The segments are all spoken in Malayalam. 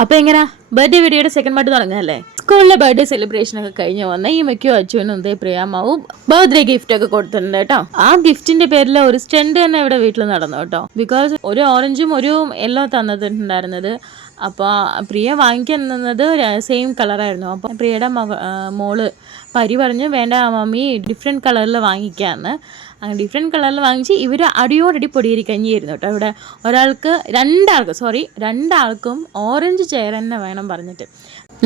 അപ്പോൾ എങ്ങനെ ബർത്ത്ഡേ വീഡിയോയുടെ സെക്കൻഡ് പാർട്ട് തുടങ്ങാല്ലേ? സ്കൂളിലെ ബർത്ത്ഡേ സെലിബ്രേഷൻ ഒക്കെ കഴിഞ്ഞ് വന്ന ഈ മയ്ക്കും അച്ഛനും എന്തേ പ്രിയാമാവും ബർത്ത്ഡേ ഗിഫ്റ്റ് ഒക്കെ കൊടുത്തിട്ടുണ്ട് കേട്ടോ. ആ ഗിഫ്റ്റിന്റെ പേരിൽ ഒരു സ്റ്റണ്ട് തന്നെ ഇവിടെ വീട്ടിൽ നടന്നു കേട്ടോ. ബിക്കോസ് ഒരു ഓറഞ്ചും ഒരു യെല്ലോ തന്നിട്ടുണ്ടായിരുന്നത്. അപ്പോൾ പ്രിയ വാങ്ങിക്കാൻ നിന്നത് സെയിം കളറായിരുന്നു. അപ്പോൾ പ്രിയയുടെ മോള് പരി പറഞ്ഞ് വേണ്ട മമ്മി ഡിഫറെൻറ്റ് കളറിൽ വാങ്ങിക്കാമെന്ന്. അങ്ങനെ ഡിഫറെൻറ്റ് കളറിൽ വാങ്ങിച്ച് ഇവർ അടിയോടടി പൊടിയേരി കഞ്ഞിയായിരുന്നു കേട്ടോ. ഇവിടെ രണ്ടാൾക്കും ഓറഞ്ച് ചെയർ തന്നെ വേണം പറഞ്ഞിട്ട്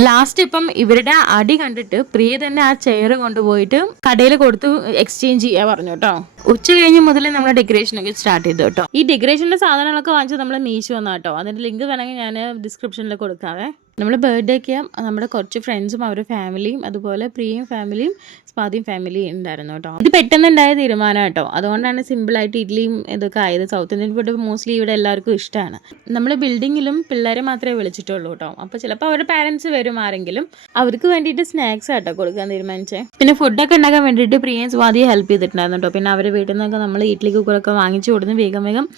ലാസ്റ്റ് ഇപ്പം ഇവരുടെ അടി കണ്ടിട്ട് പ്രിയ തന്നെ ആ ചെയർ കൊണ്ടുപോയിട്ട് കടയിൽ കൊടുത്ത് എക്സ്ചേഞ്ച് ചെയ്യാൻ പറഞ്ഞു കേട്ടോ. ഉച്ച കഴിഞ്ഞ് മുതൽ നമ്മൾ ഡെക്കറേഷനൊക്കെ സ്റ്റാർട്ട് ചെയ്തു കേട്ടോ. ഈ ഡെക്കറേഷൻ്റെ സാധനങ്ങളൊക്കെ വാങ്ങിച്ച് നമ്മൾ മീശോ വന്ന കേട്ടോ. അതിൻ്റെ ലിങ്ക് വേണമെങ്കിൽ ഞാൻ ഡിസ്ക്രിപ്ഷനിൽ കൊടുക്കാവേ. നമ്മൾ ബർത്ത്ഡേക്ക് നമ്മുടെ കുറച്ച് ഫ്രണ്ട്സും അവരുടെ ഫാമിലിയും അതുപോലെ പ്രിയയും ഫാമിലിയും സ്വാതിയും ഫാമിലിയും ഉണ്ടായിരുന്നു കേട്ടോ. ഇത് പെട്ടെന്നുണ്ടായ തീരുമാനം കേട്ടോ. അതുകൊണ്ടാണ് സിമ്പിളായിട്ട് ഇഡ്ഡലിയും ഇതൊക്കെ ആയത്. സൗത്ത് ഇന്ത്യൻ ഫുഡ് മോസ്റ്റ്ലി ഇവിടെ എല്ലാവർക്കും ഇഷ്ടമാണ്. നമ്മൾ ബിൽഡിങ്ങിലും പിള്ളേരെ മാത്രമേ വിളിച്ചിട്ടുള്ളൂ കേട്ടോ. അപ്പോൾ ചിലപ്പോൾ അവരുടെ പാരൻസ് വരും ആരെങ്കിലും. അവർക്ക് വേണ്ടിയിട്ട് സ്നാക്സ് ആട്ടോ കൊടുക്കാൻ തീരുമാനിച്ചേ. പിന്നെ ഫുഡൊക്കെ ഉണ്ടാക്കാൻ വേണ്ടിയിട്ട് പ്രിയയും സ്വാതിയെ ഹെൽപ്പ് ചെയ്തിട്ടുണ്ടായിരുന്നു കേട്ടോ. പിന്നെ അവരുടെ വീട്ടിൽ നിന്നൊക്കെ നമ്മൾ ഇഡ്ഡലി കുക്കറൊക്കെ വാങ്ങിച്ചു കൊടുത്ത് വേഗം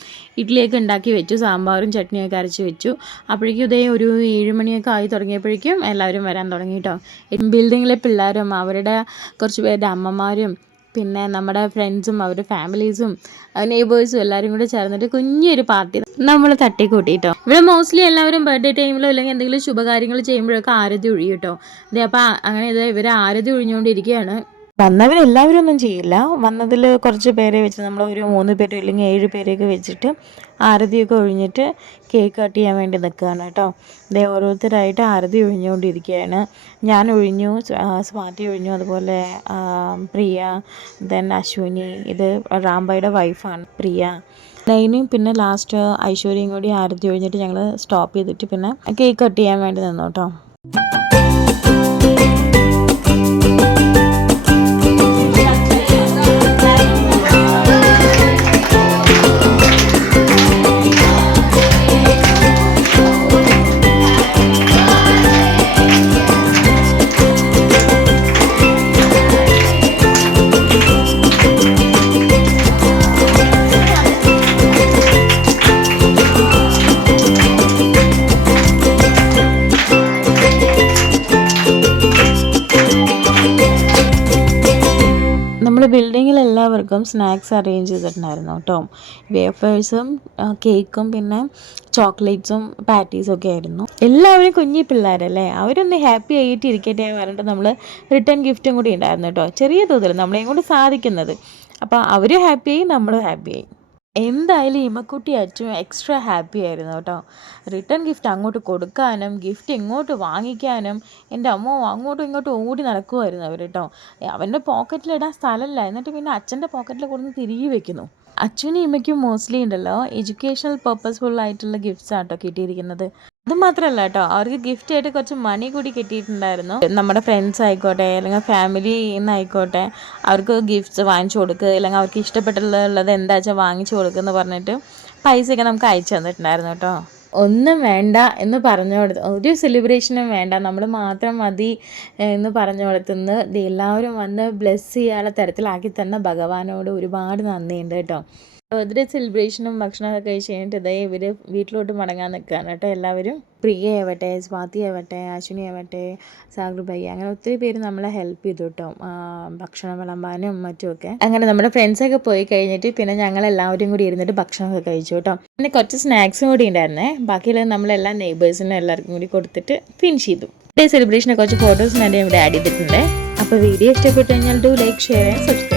ഇഡ്ഡലിയൊക്കെ ഉണ്ടാക്കി വെച്ചു. സാമ്പാറും ചട്നിയൊക്കെ അരച്ച് വെച്ചു. അപ്പോഴേക്കും ഇതേ ഒരു 7 മണിയൊക്കെ ആയി തുടങ്ങിയപ്പോഴേക്കും എല്ലാവരും വരാൻ തുടങ്ങി കേട്ടോ. ബിൽഡിങ്ങിലെ പിള്ളേരും അവരുടെ കുറച്ച് പേരുടെ അമ്മമാരും പിന്നെ നമ്മുടെ ഫ്രണ്ട്സും അവരുടെ ഫാമിലീസും നെയ്ബേഴ്സും എല്ലാവരും കൂടെ ചേർന്നിട്ട് കുഞ്ഞൊരു പാർട്ടി നമ്മൾ തട്ടിക്കൂട്ടിട്ടോ. ഇവിടെ മോസ്റ്റ്ലി എല്ലാവരും ബർത്ത്ഡേ ടൈമിലോ അല്ലെങ്കിൽ എന്തെങ്കിലും ശുഭകാര്യങ്ങൾ ചെയ്യുമ്പോഴൊക്കെ ആരതി ഒഴിയും കേട്ടോ. അതെ, അപ്പോൾ അങ്ങനെ ഇവർ ആരതി ഒഴിഞ്ഞുകൊണ്ടിരിക്കുകയാണ്. വന്നവരെല്ലാവരും ഒന്നും ചെയ്യില്ല. വന്നതിൽ കുറച്ച് പേരെ വെച്ച് നമ്മൾ ഒരു 3 പേര് അല്ലെങ്കിൽ 7 പേരെയൊക്കെ വെച്ചിട്ട് ആരതിയൊക്കെ ഒഴിഞ്ഞിട്ട് കേക്ക് കട്ട് ചെയ്യാൻ വേണ്ടി നിൽക്കുകയാണ് കേട്ടോ. ഇതേ ഓരോരുത്തരായിട്ട് ആരതി ഒഴിഞ്ഞുകൊണ്ടിരിക്കുകയാണ്. ഞാൻ ഒഴിഞ്ഞു, സ്വാതി ഒഴിഞ്ഞു, അതുപോലെ പ്രിയ, ദെൻ അശ്വിനി, ഇത് റാംബായുടെ വൈഫാണ് പ്രിയ, ലൈനും പിന്നെ ലാസ്റ്റ് ഐശ്വര്യയും കൂടി ആരതി ഒഴിഞ്ഞിട്ട് ഞങ്ങൾ സ്റ്റോപ്പ് ചെയ്തിട്ട് പിന്നെ കേക്ക് കട്ട് ചെയ്യാൻ വേണ്ടി നിന്നു കേട്ടോ. ബിൽഡിങ്ങിൽ എല്ലാവർക്കും സ്നാക്സ് അറേഞ്ച് ചെയ്തിട്ടുണ്ടായിരുന്നു കേട്ടോ. വേഫേഴ്സും കേക്കും പിന്നെ ചോക്ലേറ്റ്സും പാറ്റീസും ഒക്കെ ആയിരുന്നു. എല്ലാവരും കുഞ്ഞി പിള്ളേരല്ലേ, അവരൊന്ന് ഹാപ്പി ആയിട്ട് ഇരിക്കട്ടെ പറഞ്ഞിട്ട് നമ്മൾ റിട്ടേൺ ഗിഫ്റ്റും കൂടി ഉണ്ടായിരുന്നു കേട്ടോ. ചെറിയ തോതിൽ നമ്മളെയും കൊണ്ട് സാധിക്കുന്നത്. അപ്പോൾ അവർ ഹാപ്പിയായി, നമ്മളും ഹാപ്പിയായി. എന്തായാലും ഇമ്മക്കുട്ടി അച്ഛനും എക്സ്ട്രാ ഹാപ്പി ആയിരുന്നു കേട്ടോ. റിട്ടേൺ ഗിഫ്റ്റ് അങ്ങോട്ട് കൊടുക്കാനും ഗിഫ്റ്റ് ഇങ്ങോട്ട് വാങ്ങിക്കാനും എൻ്റെ അമ്മ അങ്ങോട്ടും ഇങ്ങോട്ടും ഓടി നടക്കുമായിരുന്നു അവർ കേട്ടോ. അവൻ്റെ പോക്കറ്റിലിടാൻ സ്ഥലമില്ല, എന്നിട്ട് പിന്നെ അച്ഛൻ്റെ പോക്കറ്റിൽ കൊടുന്ന് തിരികെ വെക്കുന്നു. അച്ഛനും ഇമ്മയ്ക്കും മോസ്റ്റ്ലി ഉണ്ടല്ലോ എഡ്യൂക്കേഷണൽ പർപ്പസ്ഫുൾ ആയിട്ടുള്ള ഗിഫ്റ്റ്സ് ആട്ടോ കിട്ടിയിരിക്കുന്നത്. അത് മാത്രമല്ല കേട്ടോ, അവർക്ക് ഗിഫ്റ്റ് ആയിട്ട് കുറച്ച് മണി കൂടി കിട്ടിയിട്ടുണ്ടായിരുന്നു. നമ്മുടെ ഫ്രണ്ട്സ് ആയിക്കോട്ടെ അല്ലെങ്കിൽ ഫാമിലിയിൽ നിന്നായിക്കോട്ടെ അവർക്ക് ഗിഫ്റ്റ്സ് വാങ്ങിച്ചു കൊടുക്കുക, അല്ലെങ്കിൽ അവർക്ക് ഇഷ്ടപ്പെട്ടുള്ളത് എന്താ വെച്ചാൽ വാങ്ങിച്ചു കൊടുക്കുക എന്ന് പറഞ്ഞിട്ട് പൈസയൊക്കെ നമുക്ക് അയച്ചു തന്നിട്ടുണ്ടായിരുന്നു കേട്ടോ. ഒന്നും വേണ്ട എന്ന് പറഞ്ഞുകൊടുത്ത്, ഒരു സെലിബ്രേഷനും വേണ്ട, നമ്മൾ മാത്രം മതി എന്ന് പറഞ്ഞുകൊടുത്തുനിന്ന് എല്ലാവരും വന്ന് ബ്ലെസ് ചെയ്യാനുള്ള തരത്തിലാക്കി തന്ന ഭഗവാനോട് ഒരുപാട് നന്ദിയുണ്ട് കേട്ടോ. ബർത്ത്ഡേ സെലിബ്രേഷനും ഭക്ഷണമൊക്കെ കഴിച്ച് കഴിഞ്ഞിട്ട് ഇതേ ഇവർ വീട്ടിലോട്ട് മടങ്ങാൻ നിൽക്കുകയാണ് കേട്ടോ. എല്ലാവരും പ്രിയ ആവട്ടെ, സ്വാതി ആവട്ടെ, അശ്വിനി ആവട്ടെ, സാഗർ ഭായി, അങ്ങനെ ഒത്തിരി പേര് നമ്മളെ ഹെൽപ്പ് ചെയ്തു കേട്ടോ, ഭക്ഷണം വിളമ്പാനും മറ്റുമൊക്കെ. അങ്ങനെ നമ്മുടെ ഫ്രണ്ട്സൊക്കെ പോയി കഴിഞ്ഞിട്ട് പിന്നെ ഞങ്ങളെല്ലാവരും കൂടി ഇരുന്നിട്ട് ഭക്ഷണമൊക്കെ കഴിച്ചു കേട്ടോ. പിന്നെ കുറച്ച് സ്നാക്സും കൂടി ഉണ്ടായിരുന്നേ. ബാക്കിയുള്ളത് നമ്മളെല്ലാം നെയ്ബേഴ്സിനും എല്ലാവർക്കും കൂടി കൊടുത്തിട്ട് ഫിനിഷ് ചെയ്തു. ബർത്ത്ഡേ സെലിബ്രേഷനെ കുറച്ച് ഫോട്ടോസ് ഞാൻ ഇവിടെ ആഡ് ചെയ്തിട്ടുണ്ട്. അപ്പോൾ വീഡിയോ ഇഷ്ടപ്പെട്ടു കഴിഞ്ഞാൽ do like, share and subscribe.